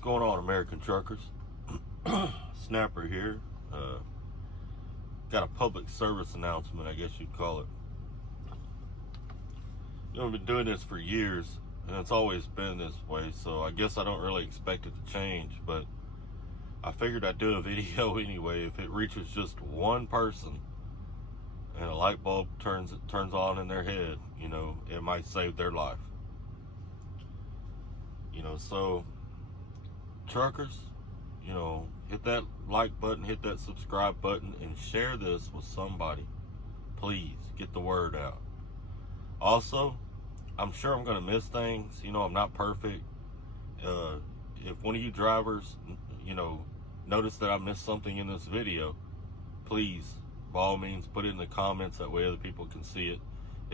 What's going on, American truckers? Snapper here. Got a public service announcement, I guess you'd call it. I've been doing this for years, and it's always been this way, so I guess I don't really expect it to change, but I figured I'd do a video anyway. If it reaches just one person and a light bulb turns on in their head, it might save their life. So truckers, hit that like button, hit that subscribe button, and share this with somebody. Please get the word out. Also, I'm sure I'm going to miss things. I'm not perfect. If one of you drivers, notice that I missed something in this video, please, by all means, put it in the comments. That way other people can see it.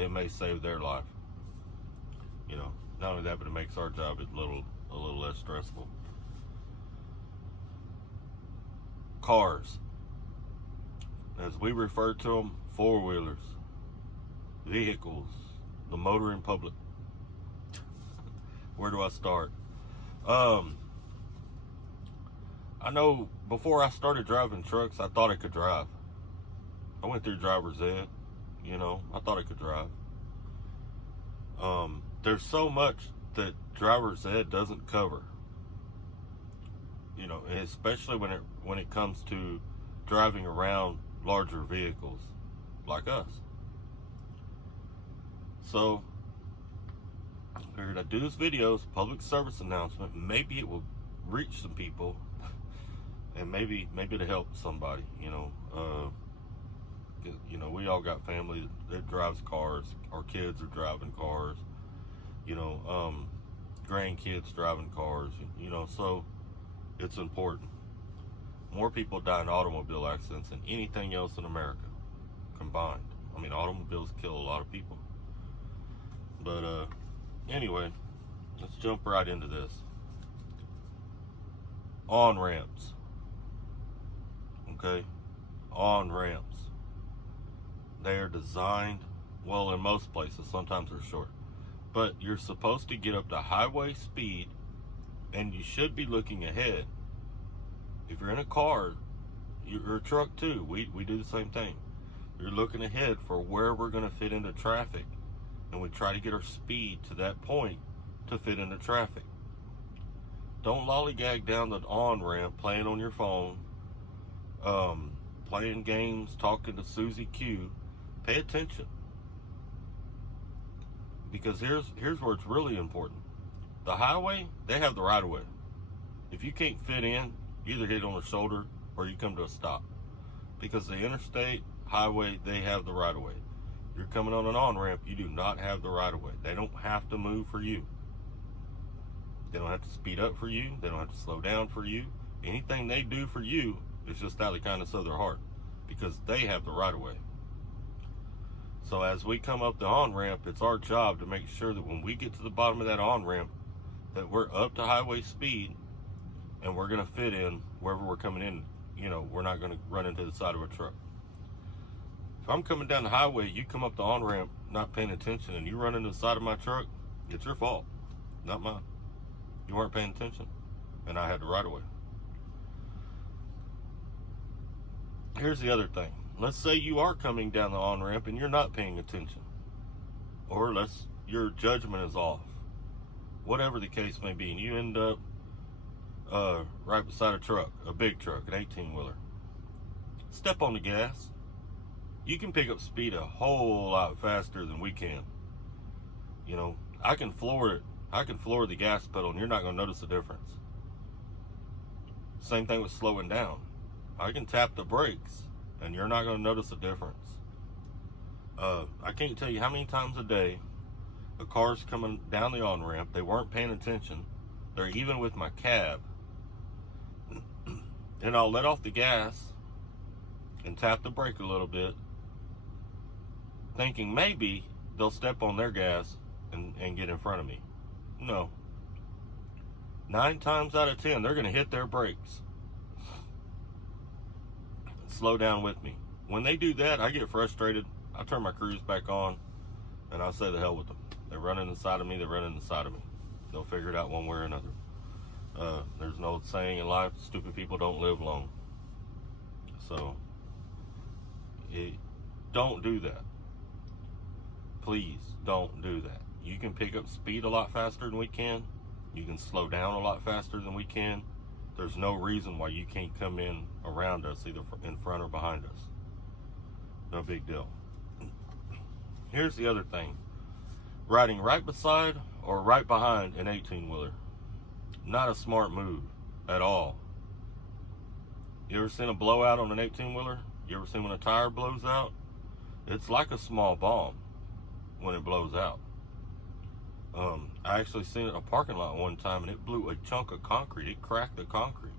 It may save their life. Not only that, but it makes our job a little less stressful. Cars, as we refer to them, four-wheelers, vehicles, the motoring public. Where do I start? I know before I started driving trucks, I thought I could drive. I went through driver's ed, I thought I could drive. There's so much that driver's ed doesn't cover, especially when it comes to driving around larger vehicles like us. So I figured I'd do this video as a public service announcement. Maybe it will reach some people, and maybe to help somebody. We all got family that drives cars. Our kids are driving cars. Grandkids driving cars. So it's important. More people die in automobile accidents than anything else in America combined. Automobiles kill a lot of people. But anyway, let's jump right into this. On-ramps. Okay? On-ramps. They are designed, well, in most places, sometimes they're short, but you're supposed to get up to highway speed, and you should be looking ahead. If you're in a car, or a truck too, we do the same thing. You're looking ahead for where we're going to fit into traffic, and we try to get our speed to that point to fit into traffic. Don't lollygag down the on-ramp playing on your phone, playing games, talking to Susie Q. Pay attention. Because here's where it's really important. The highway, they have the right of way. If you can't fit in, you either hit on the shoulder or you come to a stop. Because the interstate, highway, they have the right of way. You're coming on an on-ramp, you do not have the right of way. They don't have to move for you. They don't have to speed up for you. They don't have to slow down for you. Anything they do for you is just out of the kindness of their heart, because they have the right of way. So as we come up the on-ramp, it's our job to make sure that when we get to the bottom of that on-ramp, that we're up to highway speed and we're going to fit in wherever we're coming in. We're not going to run into the side of a truck. If I'm coming down the highway, you come up the on-ramp not paying attention, and you run into the side of my truck, it's your fault, not mine. You weren't paying attention, and I had the right of way. Here's the other thing. Let's say you are coming down the on-ramp and you're not paying attention, or your judgment is off, whatever the case may be, and you end up right beside a truck, a big truck, an 18-wheeler. Step on the gas. You can pick up speed a whole lot faster than we can. I can floor it. I can floor the gas pedal, and you're not going to notice the difference. Same thing with slowing down. I can tap the brakes, and you're not going to notice the difference. I can't tell you how many times a day a car's coming down the on-ramp, they weren't paying attention, they're even with my cab, and I'll let off the gas and tap the brake a little bit, thinking maybe they'll step on their gas and get in front of me. No. 9 times out of 10, they're going to hit their brakes. Slow down with me. When they do that, I get frustrated. I turn my cruise back on, and I say the hell with them. They're running inside of me. They're running inside of me. They'll figure it out one way or another. There's an old saying in life, stupid people don't live long. So, don't do that. Please don't do that. You can pick up speed a lot faster than we can. You can slow down a lot faster than we can. There's no reason why you can't come in around us, either in front or behind us. No big deal. Here's the other thing. Riding right beside or right behind an 18-wheeler. Not a smart move at all. You ever seen a blowout on an 18-wheeler? You ever seen when a tire blows out? It's like a small bomb when it blows out. I actually seen it in a parking lot one time, and it blew a chunk of concrete. It cracked the concrete.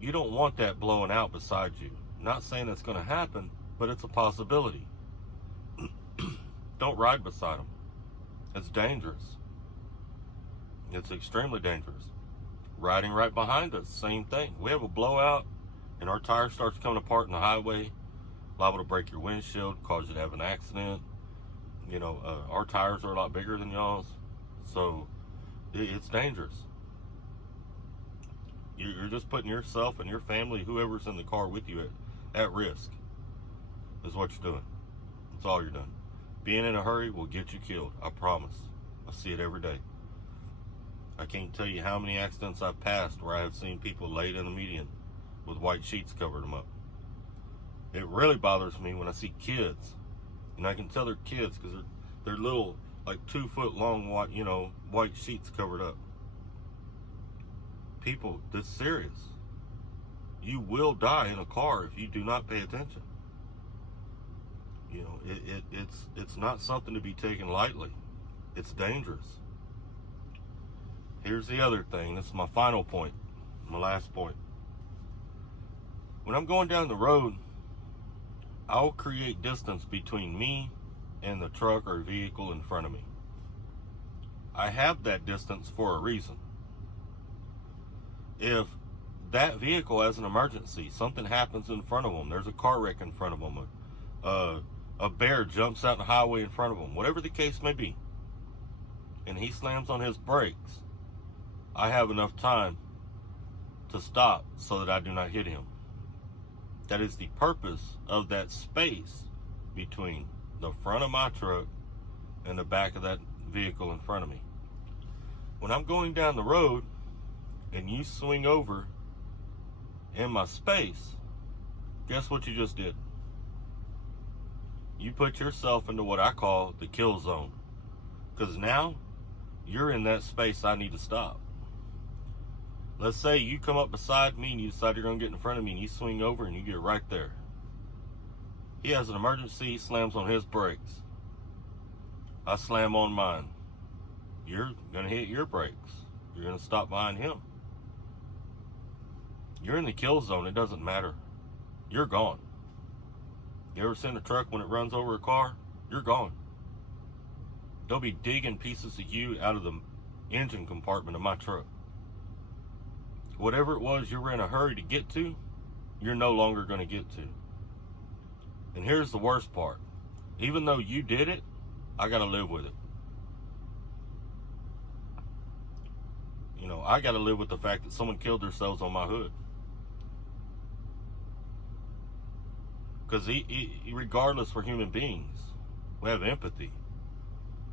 You don't want that blowing out beside you. Not saying it's going to happen, but it's a possibility. Don't ride beside them. It's dangerous. It's extremely dangerous. Riding right behind us, same thing. We have a blowout and our tire starts coming apart in the highway, liable to break your windshield, cause you to have an accident. You know, our tires are a lot bigger than y'all's, so it's dangerous. You're just putting yourself and your family, whoever's in the car with you, at risk, is what you're doing. That's all you're doing. Being in a hurry will get you killed, I promise. I see it every day. I can't tell you how many accidents I've passed where I have seen people laid in the median with white sheets covering them up. It really bothers me when I see kids, and I can tell they're kids because they're little, like 2 foot long, white sheets covered up. People, this is serious. You will die in a car if you do not pay attention. You know, it's not something to be taken lightly. It's dangerous. Here's the other thing. This is my final point, my last point. When I'm going down the road, I'll create distance between me and the truck or vehicle in front of me. I have that distance for a reason. If that vehicle has an emergency, something happens in front of them, there's a car wreck in front of them, a bear jumps out in the highway in front of them, whatever the case may be, and he slams on his brakes, I have enough time to stop so that I do not hit him. That is the purpose of that space between the front of my truck and the back of that vehicle in front of me. When I'm going down the road and you swing over in my space, guess what you just did? You put yourself into what I call the kill zone. Because now you're in that space I need to stop. Let's say you come up beside me and you decide you're going to get in front of me and you swing over and you get right there. He has an emergency, he slams on his brakes. I slam on mine. You're going to hit your brakes. You're going to stop behind him. You're in the kill zone, it doesn't matter. You're gone. You ever seen a truck when it runs over a car? You're gone. They'll be digging pieces of you out of the engine compartment of my truck. Whatever it was you were in a hurry to get to, you're no longer going to get to. And here's the worst part. Even though you did it, I got to live with it. You know, I got to live with the fact that someone killed themselves on my hood. Because regardless, we're human beings. We have empathy.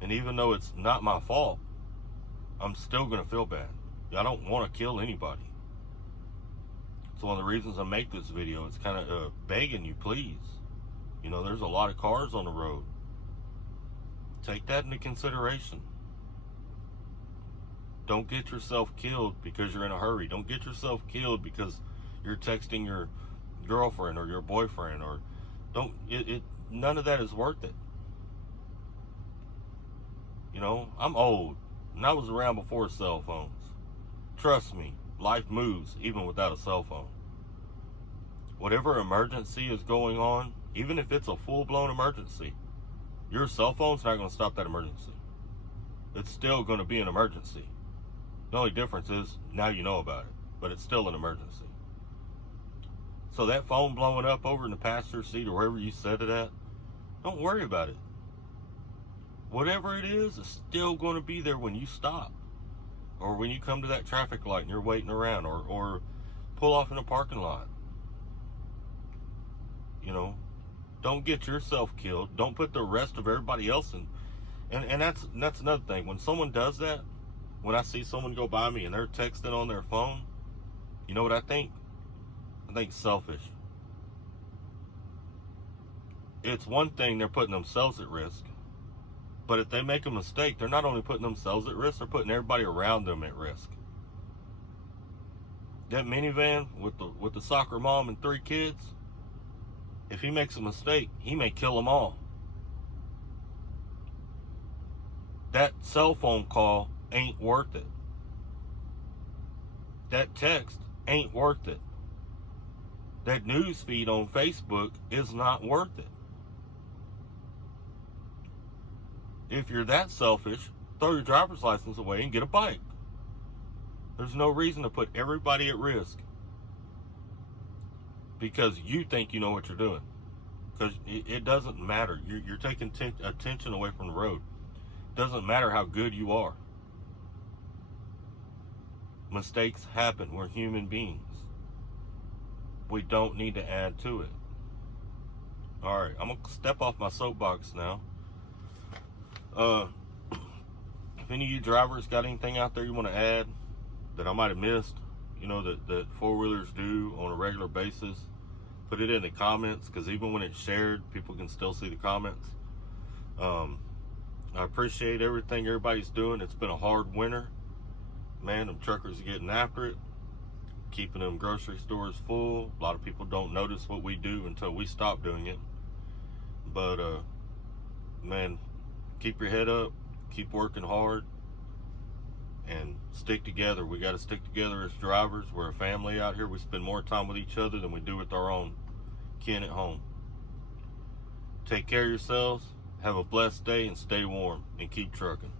And even though it's not my fault, I'm still going to feel bad. I don't want to kill anybody. It's one of the reasons I make this video. It's kind of begging you, please. You know, there's a lot of cars on the road. Take that into consideration. Don't get yourself killed because you're in a hurry. Don't get yourself killed because you're texting your girlfriend or your boyfriend, or none of that is worth it. You know, I'm old and I was around before cell phones. Trust me, life moves even without a cell phone. Whatever emergency is going on, even if it's a full-blown emergency, your cell phone's not going to stop that emergency. It's still going to be an emergency. The only difference is now you know about it, but it's still an emergency. So that phone blowing up over in the passenger seat or wherever you set it at, don't worry about it. Whatever it is still going to be there when you stop. or when you come to that traffic light and you're waiting around, or pull off in a parking lot. You know, don't get yourself killed. Don't put the rest of everybody else in. And that's another thing. When someone does that, when I see someone go by me and they're texting on their phone, you know what I think? I think selfish. It's one thing they're putting themselves at risk, but if they make a mistake, they're not only putting themselves at risk, they're putting everybody around them at risk. That minivan with the soccer mom and 3 kids, if he makes a mistake, he may kill them all. That cell phone call ain't worth it. That text ain't worth it. That news feed on Facebook is not worth it. If you're that selfish, throw your driver's license away and get a bike. There's no reason to put everybody at risk because you think you know what you're doing. Because it doesn't matter. You're taking attention away from the road. It doesn't matter how good you are. Mistakes happen. We're human beings. We don't need to add to it. Alright, I'm going to step off my soapbox now. If any of you drivers got anything out there you want to add that I might have missed, you know, that four-wheelers do on a regular basis, put it in the comments, because even when it's shared, people can still see the comments. I appreciate everything everybody's doing. It's been a hard winter. Man, them truckers are getting after it, keeping them grocery stores full. A lot of people don't notice what we do until we stop doing it. But, man, keep your head up, keep working hard, and stick together. We got to stick together as drivers. We're a family out here. We spend more time with each other than we do with our own kin at home. Take care of yourselves. Have a blessed day and stay warm and keep trucking.